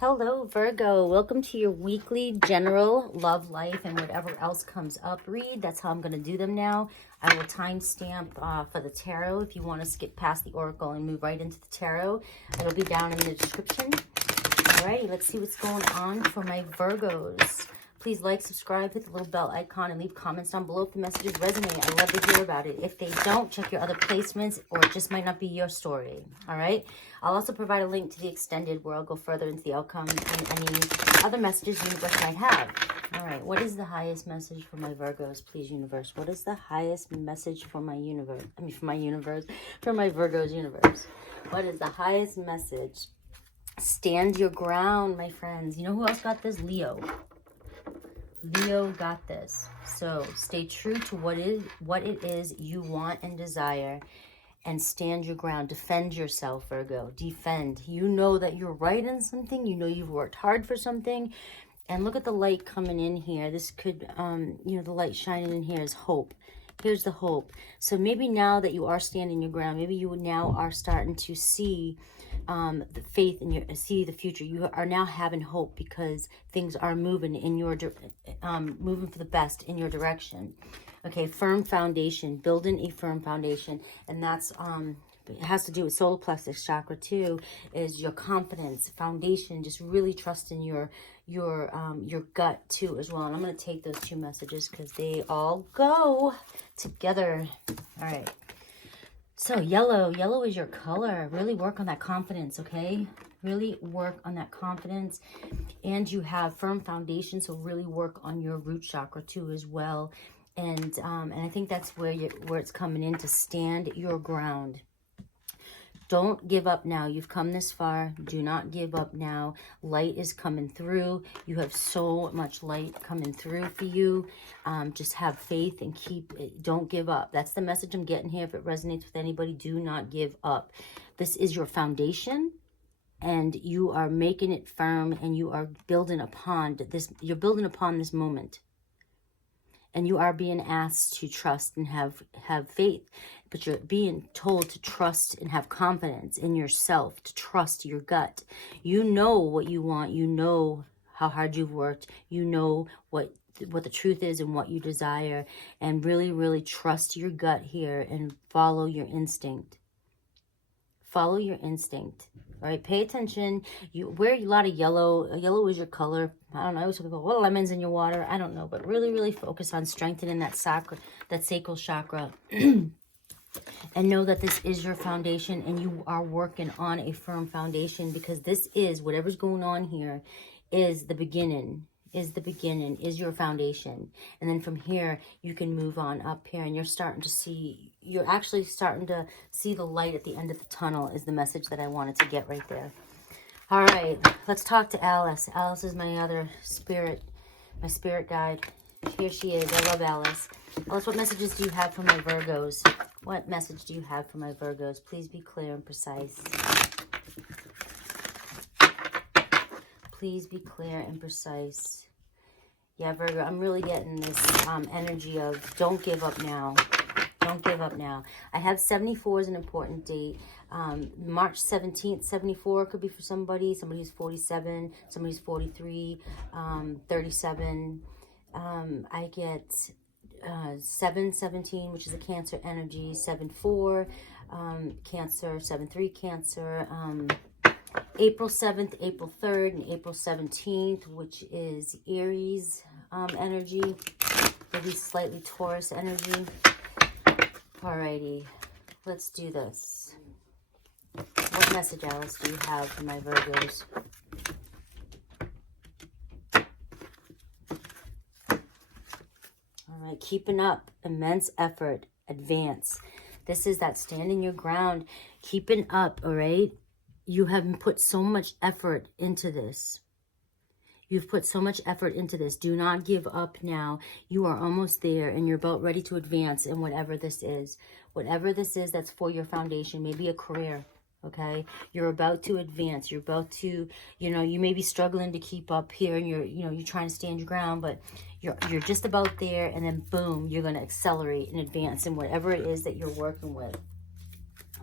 Hello, Virgo. Welcome to your weekly general love, life, and whatever else comes up read. That's how I'm going to do them now. I will timestamp for the tarot if you want to skip past the oracle and move right into the tarot. It'll be down in the description. All right, let's see what's going on for my Virgos. Please like, subscribe, hit the little bell icon, and leave comments down below if the messages resonate. I love to hear about it. If they don't, check your other placements, or it just might not be your story. All right? I'll also provide a link to the extended where I'll go further into the outcome and any other messages the universe might have. All right, what is the highest message for my Virgos, please, universe? What is the highest message for my universe? For my Virgos universe. What is the highest message? Stand your ground, my friends. You know who else got this? Leo. Leo got this. So stay true to what it is you want and desire, and stand your ground. Defend yourself, Virgo. Defend. You know that you're right in something. You know you've worked hard for something. And look at the light coming in here. This could, the light shining in here is hope. Here's the hope. So maybe now that you are standing your ground, maybe you now are starting to see the faith in see the future. You are now having hope because things are moving in your, moving for the best in your direction. Okay, firm foundation, building a firm foundation. And that's, it has to do with solar plexus chakra too, is your confidence, foundation, just really trusting your gut too as well. And I'm going to take those two messages because they all go together. All right. So yellow is your color. Really work on that confidence, okay? Really work on that confidence. And you have firm foundation, so really work on your root chakra too as well. And I think that's where it's coming in, to stand your ground. Don't give up now. You've come this far. Do not give up now. Light is coming through. You have so much light coming through for you. Just have faith and don't give up. That's the message I'm getting here. If it resonates with anybody, do not give up. This is your foundation, and you are making it firm, and you are building upon this. You're building upon this moment. And you are being asked to trust and have faith. But you're being told to trust and have confidence in yourself, to trust your gut. You know what you want. You know how hard you've worked. You know what the truth is and what you desire. And really, really trust your gut here and follow your instinct. Follow your instinct. All right, pay attention. You wear a lot of yellow. Yellow is your color. I don't know. I always go, what lemons in your water? I don't know, but really, really focus on strengthening that sacral chakra. And know that this is your foundation, and you are working on a firm foundation, because this is, whatever's going on here is the beginning. Is your foundation. And then from here, you can move on up here, and you're actually starting to see the light at the end of the tunnel, is the message that I wanted to get right there. All right, let's talk to Alice. Alice is my other spirit, my spirit guide. Here she is. I love Alice. Alice, what messages do you have for my Virgos? What message do you have for my Virgos? Please be clear and precise. Please be clear and precise. Yeah, Virgo, I'm really getting this energy of don't give up now. Don't give up now. I have 74 as an important date. March 17th, 74 could be for somebody. Somebody who's 47, somebody who's 43, 37. I get 7/17, which is a Cancer energy. 7/4, Cancer. 7/3, Cancer. April 7th, April 3rd, and April 17th, which is Aries energy. Maybe slightly Taurus energy. Alrighty, let's do this. What message, Alice, do you have for my Virgos? Alright, keeping up, immense effort, advance. This is that standing your ground, keeping up, alright? You have put so much effort into this. You've put so much effort into this. Do not give up now. You are almost there, and you're about ready to advance in whatever this is. Whatever this is that's for your foundation, maybe a career, okay? You're about to advance. You're about to, you may be struggling to keep up here, and you're trying to stand your ground, but you're just about there, and then boom, you're going to accelerate and advance in whatever it is that you're working with.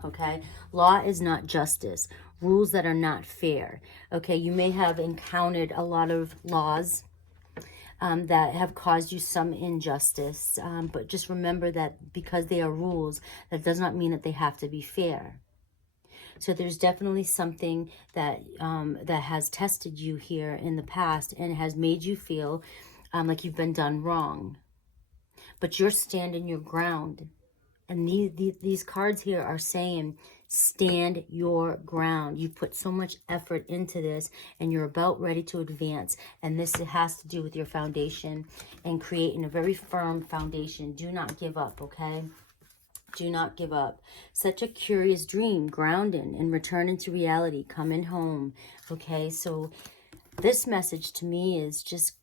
Okay, law is not justice. rules that are not fair. Okay, you may have encountered a lot of laws that have caused you some injustice. But just remember that because they are rules, that does not mean that they have to be fair. So there's definitely something that that has tested you here in the past and has made you feel like you've been done wrong. But you're standing your ground. And these cards here are saying, stand your ground. You put so much effort into this and you're about ready to advance. And this has to do with your foundation and creating a very firm foundation. Do not give up, okay? Do not give up. Such a curious dream, grounding and returning to reality, coming home, okay? So this message to me is just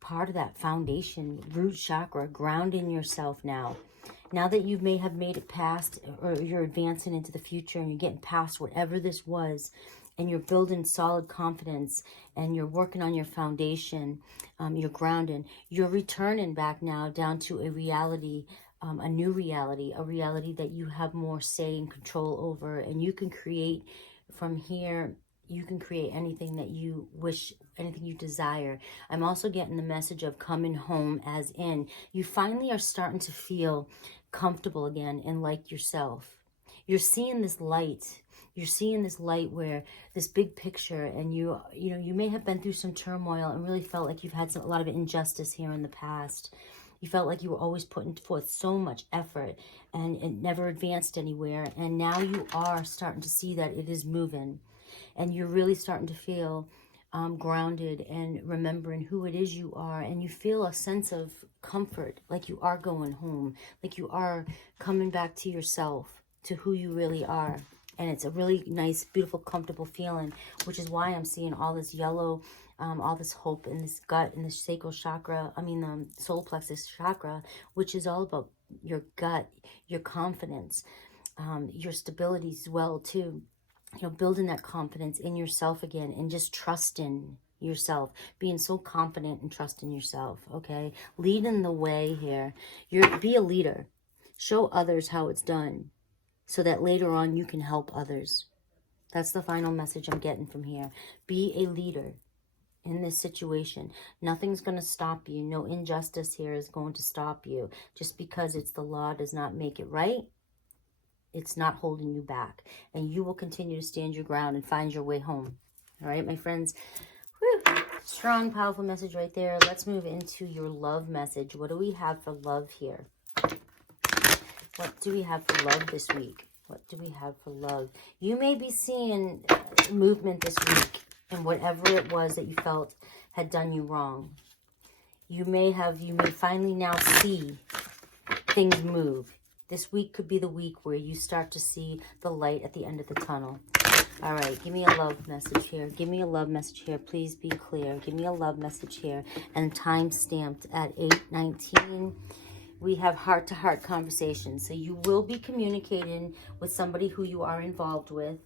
part of that foundation, root chakra, grounding yourself now. Now that you may have made it past, or you're advancing into the future and you're getting past whatever this was, and you're building solid confidence and you're working on your foundation, you're grounding, you're returning back now down to a reality, a new reality, a reality that you have more say and control over, and you can create from here. You can create anything that you wish, anything you desire. I'm also getting the message of coming home, as in you finally are starting to feel comfortable again and like yourself. You're seeing this light. You're seeing this light where this big picture, and you know, you may have been through some turmoil and really felt like you've had a lot of injustice here in the past. You felt like you were always putting forth so much effort and it never advanced anywhere. And now you are starting to see that it is moving. And you're really starting to feel grounded and remembering who it is you are. And you feel a sense of comfort, like you are going home, like you are coming back to yourself, to who you really are. And it's a really nice, beautiful, comfortable feeling, which is why I'm seeing all this yellow, all this hope in this gut, in this sacral chakra, solar plexus chakra, which is all about your gut, your confidence, your stability as well, too. You know, building that confidence in yourself again and just trusting yourself, being so confident and trusting yourself, okay? Leading the way here. Be a leader. Show others how it's done so that later on you can help others. That's the final message I'm getting from here. Be a leader in this situation. Nothing's going to stop you. No injustice here is going to stop you. Just because it's the law does not make it right. It's not holding you back. And you will continue to stand your ground and find your way home. All right, my friends. Whew. Strong, powerful message right there. Let's move into your love message. What do we have for love here? What do we have for love this week? What do we have for love? You may be seeing movement this week in whatever it was that you felt had done you wrong. You may finally now see things move. This week could be the week where you start to see the light at the end of the tunnel. All right, give me a love message here. Give me a love message here. Please be clear. Give me a love message here. And time stamped at 8:19. We have heart-to-heart conversations. So you will be communicating with somebody who you are involved with.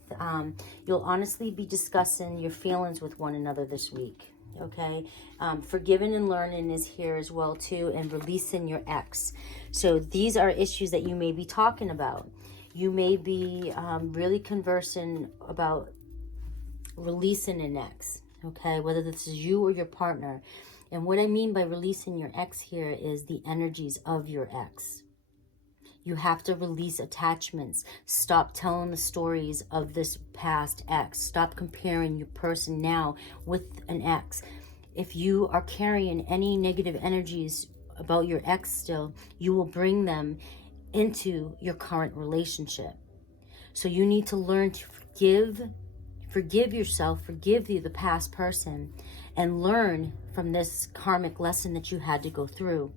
You'll honestly be discussing your feelings with one another this week. Okay, forgiving and learning is here as well too, and releasing your ex. So these are issues that you may be talking about. You may be really conversing about releasing an ex, okay, whether this is you or your partner. And what I mean by releasing your ex here is the energies of your ex. You have to release attachments. Stop telling the stories of this past ex. Stop comparing your person now with an ex. If you are carrying any negative energies about your ex still, you will bring them into your current relationship. So you need to learn to forgive yourself, forgive the past person, and learn from this karmic lesson that you had to go through.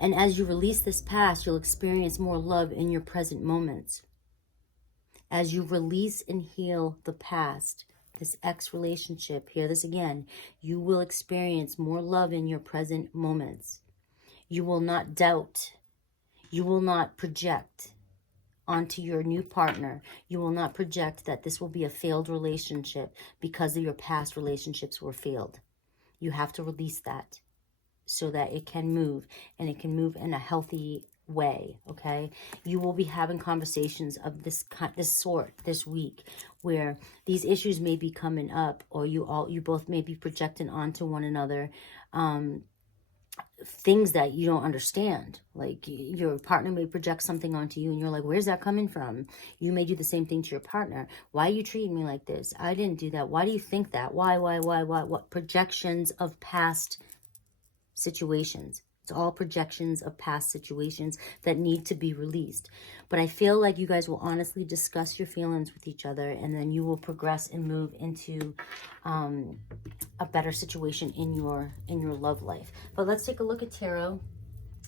And as you release this past, you'll experience more love in your present moments. As you release and heal the past, this ex relationship, hear this again, you will experience more love in your present moments. You will not doubt. You will not project onto your new partner. You will not project that this will be a failed relationship because of your past relationships were failed. You have to release that so that it can move, and it can move in a healthy way, okay? You will be having conversations of this sort this week, where these issues may be coming up, or you both may be projecting onto one another things that you don't understand. Like your partner may project something onto you and you're like, where's that coming from? You may do the same thing to your partner. Why are you treating me like this? I didn't do that. Why do you think that? Why? What? Projections of past situations. It's all projections of past situations that need to be released. But I feel like you guys will honestly discuss your feelings with each other, and then you will progress and move into a better situation in your love life. But let's take a look at tarot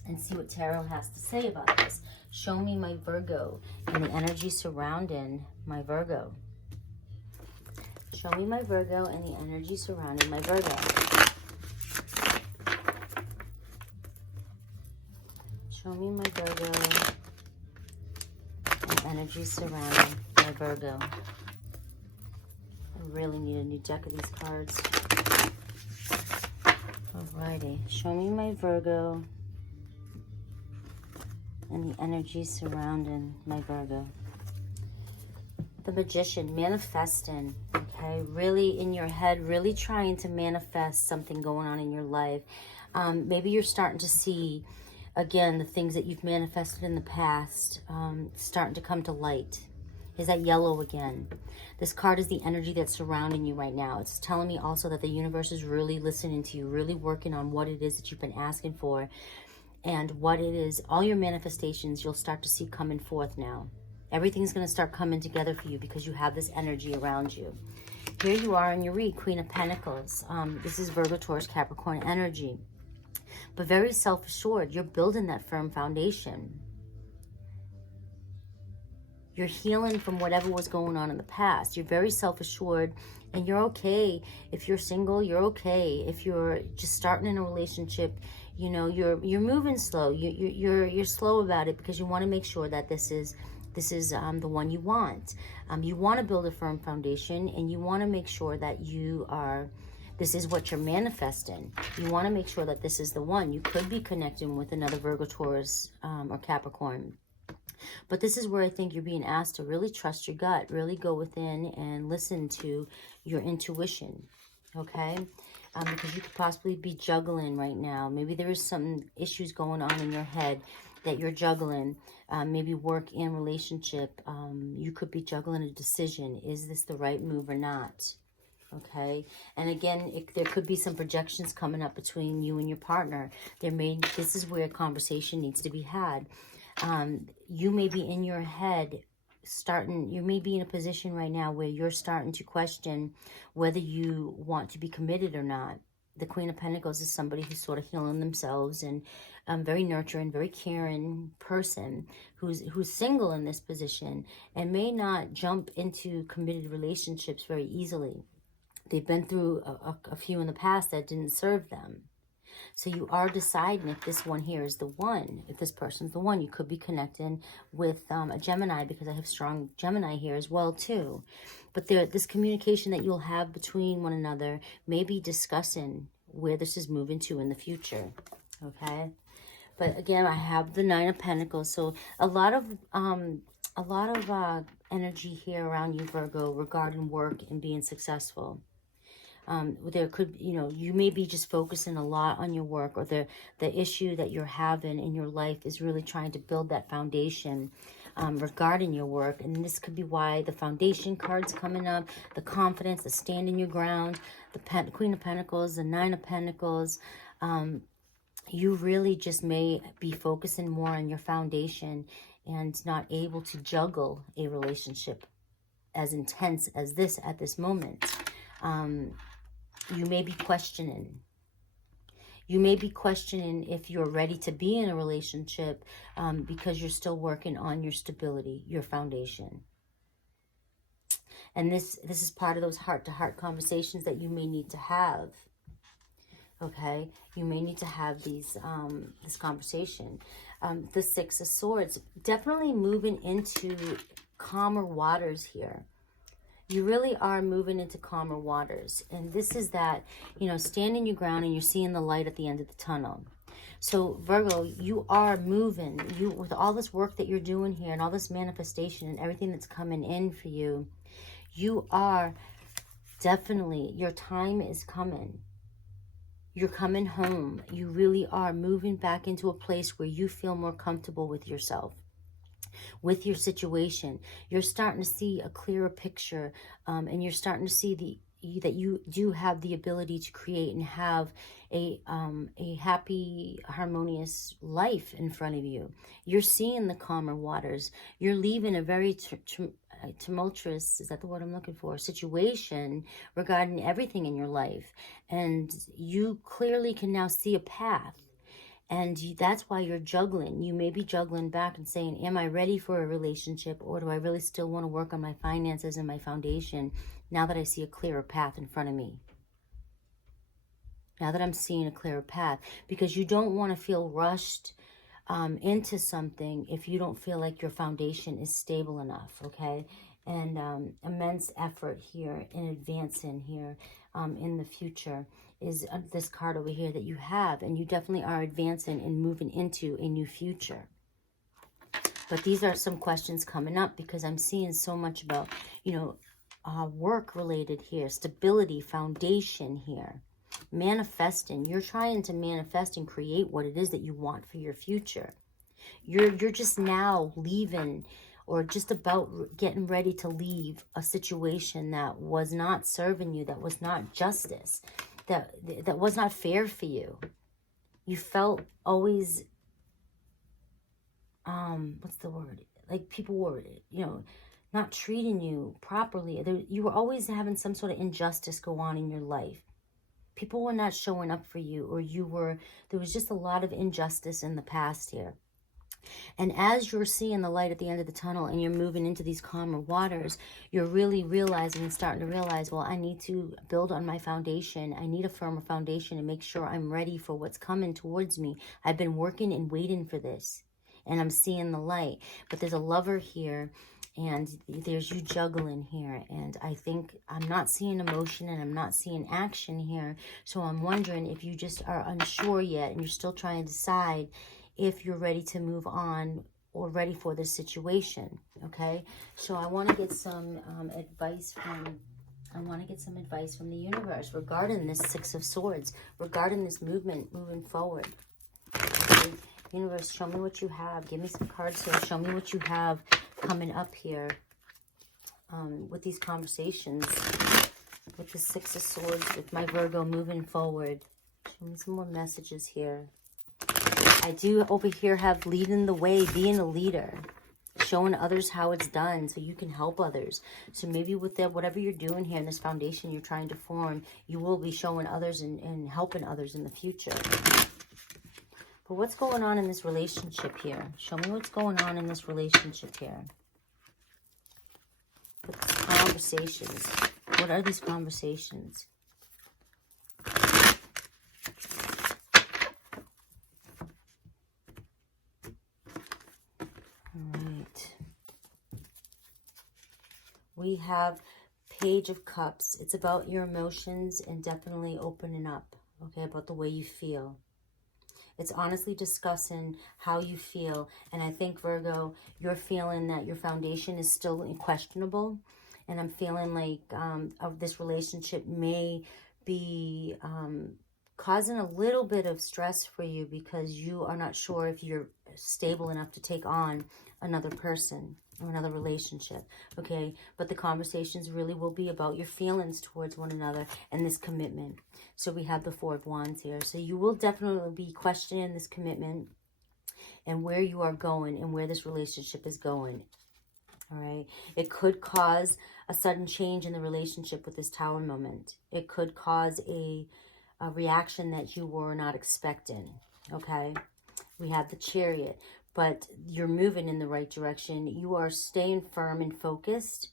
and see what tarot has to say about this. Show me my Virgo and the energy surrounding my Virgo. Show me my Virgo and the energy surrounding my Virgo. Show me my Virgo and energy surrounding my Virgo. I really need a new deck of these cards. Alrighty. Show me my Virgo and the energy surrounding my Virgo. The Magician, manifesting, okay? Really in your head, really trying to manifest something going on in your life. Maybe you're starting to see, again, the things that you've manifested in the past starting to come to light. Is that yellow again? This card is the energy that's surrounding you right now. It's telling me also that the universe is really listening to you, really working on what it is that you've been asking for, and what it is, all your manifestations you'll start to see coming forth now. Everything's going to start coming together for you because you have this energy around you. Here you are in your read, Queen of Pentacles. This is Virgo, Taurus, Capricorn energy. But very self-assured. You're building that firm foundation. You're healing from whatever was going on in the past. You're very self-assured, and you're okay. If you're single, you're okay. If you're just starting in a relationship, you know, you're moving slow. You're slow about it because you want to make sure that this is the one you want. You want to build a firm foundation, and you want to make sure that this is what you're manifesting. You want to make sure that this is the one. You could be connecting with another Virgo, Taurus, or Capricorn. But this is where I think you're being asked to really trust your gut, really go within and listen to your intuition, okay? Because you could possibly be juggling right now. Maybe there is some issues going on in your head that you're juggling. Maybe work and relationship. You could be juggling a decision. Is this the right move or not? Okay, and again, there could be some projections coming up between you and your partner. This is where a conversation needs to be had. You may be in your head you may be in a position right now where you're starting to question whether you want to be committed or not. The Queen of Pentacles is somebody who's sort of healing themselves, and very nurturing, very caring person who's single in this position and may not jump into committed relationships very easily. They've been through a few in the past that didn't serve them. So you are deciding if this one here is the one, if this person's the one. You could be connecting with a Gemini, because I have strong Gemini here as well too. But this communication that you'll have between one another may be discussing where this is moving to in the future, okay? But again, I have the Nine of Pentacles, so a lot of energy here around you, Virgo, regarding work and being successful. There could, you may be just focusing a lot on your work, or the issue that you're having in your life is really trying to build that foundation regarding your work. And this could be why the foundation card's coming up, the confidence, the standing your ground, the Queen of Pentacles, the Nine of Pentacles. You really just may be focusing more on your foundation and not able to juggle a relationship as intense as this at this moment. You may be questioning. You may be questioning if you're ready to be in a relationship because you're still working on your stability, your foundation. And this is part of those heart-to-heart conversations that you may need to have. Okay? You may need to have this conversation. The Six of Swords, definitely moving into calmer waters here. You really are moving into calmer waters. And this is that, standing your ground and you're seeing the light at the end of the tunnel. So Virgo, you are moving. You, with all this work that you're doing here and all this manifestation and everything that's coming in for you, you are definitely, your time is coming. You're coming home. You really are moving back into a place where you feel more comfortable with yourself, with your situation. You're starting to see a clearer picture, and you're starting to see that you do have the ability to create and have a happy, harmonious life in front of you. You're seeing the calmer waters. You're leaving a very tumultuous, is that the word I'm looking for, situation regarding everything in your life. And you clearly can now see a path. And that's why you're juggling. You may be juggling back and saying, am I ready for a relationship, or do I really still want to work on my finances and my foundation now that I see a clearer path in front of me? Now that I'm seeing a clearer path, because you don't want to feel rushed into something if you don't feel like your foundation is stable enough, okay? And immense effort here in advancing here in the future is this card over here that you have, and you definitely are advancing and moving into a new future. But these are some questions coming up because I'm seeing so much about, you know, work related here, stability, foundation here, manifesting. You're trying to manifest and create what it is that you want for your future. You're just now leaving, or just about getting ready to leave a situation that was not serving you, that was not justice, that was not fair for you. You felt always, what's the word? Like people were, you know, not treating you properly. You were always having some sort of injustice go on in your life. People were not showing up for you, or there was just a lot of injustice in the past here. And as you're seeing the light at the end of the tunnel and you're moving into these calmer waters, you're really realizing and starting to realize, well, I need to build on my foundation. I need a firmer foundation and make sure I'm ready for what's coming towards me. I've been working and waiting for this, and I'm seeing the light. But there's a lover here, and there's you juggling here. And I think I'm not seeing emotion and I'm not seeing action here. So I'm wondering if you just are unsure yet and you're still trying to decide if you're ready to move on or ready for this situation, okay? So I want to get some advice from the universe regarding this Six of Swords, regarding this movement moving forward. Okay? Universe, show me what you have. Give me some cards here. Show me what you have coming up here with these conversations, with the Six of Swords, with my Virgo moving forward. Show me some more messages here. I do over here have leading the way, being a leader, showing others how it's done so you can help others. So maybe with that, whatever you're doing here in this foundation you're trying to form, you will be showing others and helping others in the future. But what's going on in this relationship here? Show me what's going on in this relationship here. With these conversations. What are these conversations? We have Page of Cups. It's about your emotions and definitely opening up, okay, about the way you feel. It's honestly discussing how you feel. And I think, Virgo, you're feeling that your foundation is still questionable. And I'm feeling like this relationship may be causing a little bit of stress for you because you are not sure if you're stable enough to take on another person or another relationship, okay? But the conversations really will be about your feelings towards one another and this commitment. So we have the Four of Wands here. So you will definitely be questioning this commitment and where you are going and where this relationship is going, all right? It could cause a sudden change in the relationship with this Tower moment. It could cause a reaction that you were not expecting, okay? We have the Chariot. But you're moving in the right direction. You are staying firm and focused.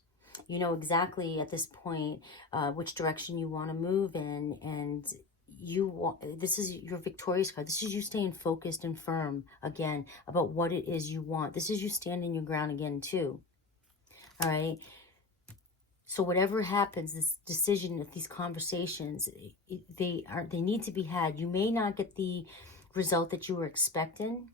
You know exactly at this point which direction you want to move in, and this is your victorious card. This is you staying focused and firm again about what it is you want. This is you standing your ground again too. All right. So whatever happens, this decision, these conversations, they need to be had. You may not get the result that you were expecting.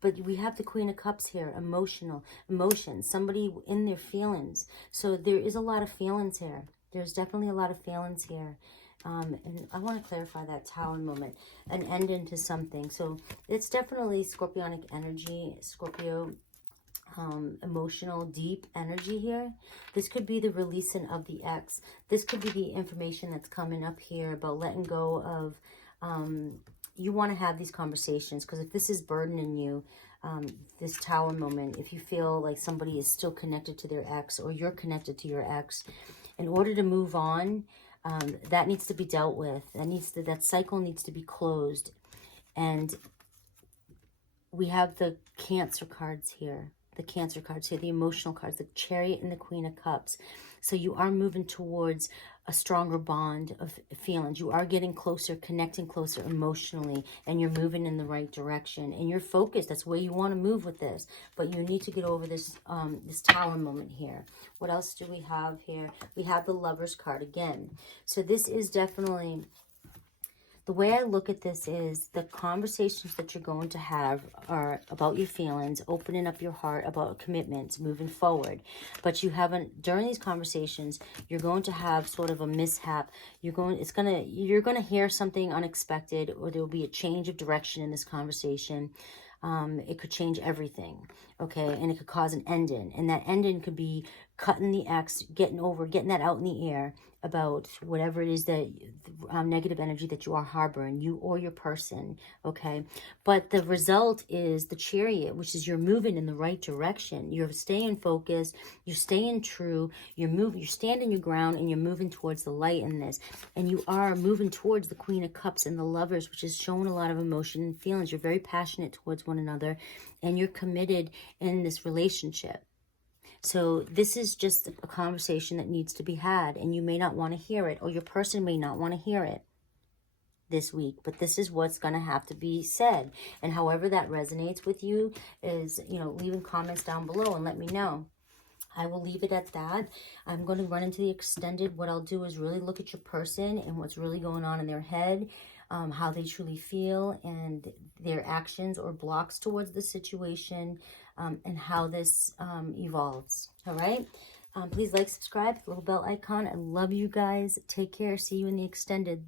But we have the Queen of Cups here, emotions, somebody in their feelings. So there is a lot of feelings here. There's definitely a lot of feelings here. And I want to clarify that Tower moment, an end into something. So it's definitely Scorpionic energy, Scorpio, emotional, deep energy here. This could be the releasing of the ex. This could be the information that's coming up here about letting go of, you want to have these conversations, because if this is burdening you, this Tower moment, if you feel like somebody is still connected to their ex, or you're connected to your ex, in order to move on, that needs to be dealt with. That cycle needs to be closed. And we have the Cancer cards here. The Cancer cards here, the emotional cards, the Chariot and the Queen of Cups. So you are moving towards a stronger bond of feelings. You are getting closer, connecting closer emotionally, and you're moving in the right direction. And you're focused. That's where you want to move with this. But you need to get over this this Tower moment here. What else do we have here? We have the Lovers card again. So this is definitely... The way I look at this is the conversations that you're going to have are about your feelings, opening up your heart about commitments, moving forward. But you haven't, during these conversations, you're going to have sort of a mishap. You're going to hear something unexpected, or there will be a change of direction in this conversation. It could change everything, okay? And it could cause an ending. And that ending could be cutting the ex, getting that out in the air about whatever it is that negative energy that you are harboring, you or your person, okay? But the result is the Chariot, which is you're moving in the right direction. You're staying focused, you're staying true, you're standing your ground, and you're moving towards the light in this. And you are moving towards the Queen of Cups and the Lovers, which is showing a lot of emotion and feelings. You're very passionate towards one another, and you're committed in this relationship. So this is just a conversation that needs to be had, and you may not want to hear it, or your person may not want to hear it this week, but this is what's going to have to be said. And however that resonates with you is, leaving comments down below and let me know. I will leave it at that. I'm going to run into the extended. What I'll do is really look at your person and what's really going on in their head, how they truly feel, and their actions or blocks towards the situation, and how this evolves. All right? Please like, subscribe, little bell icon. I love you guys. Take care. See you in the extended.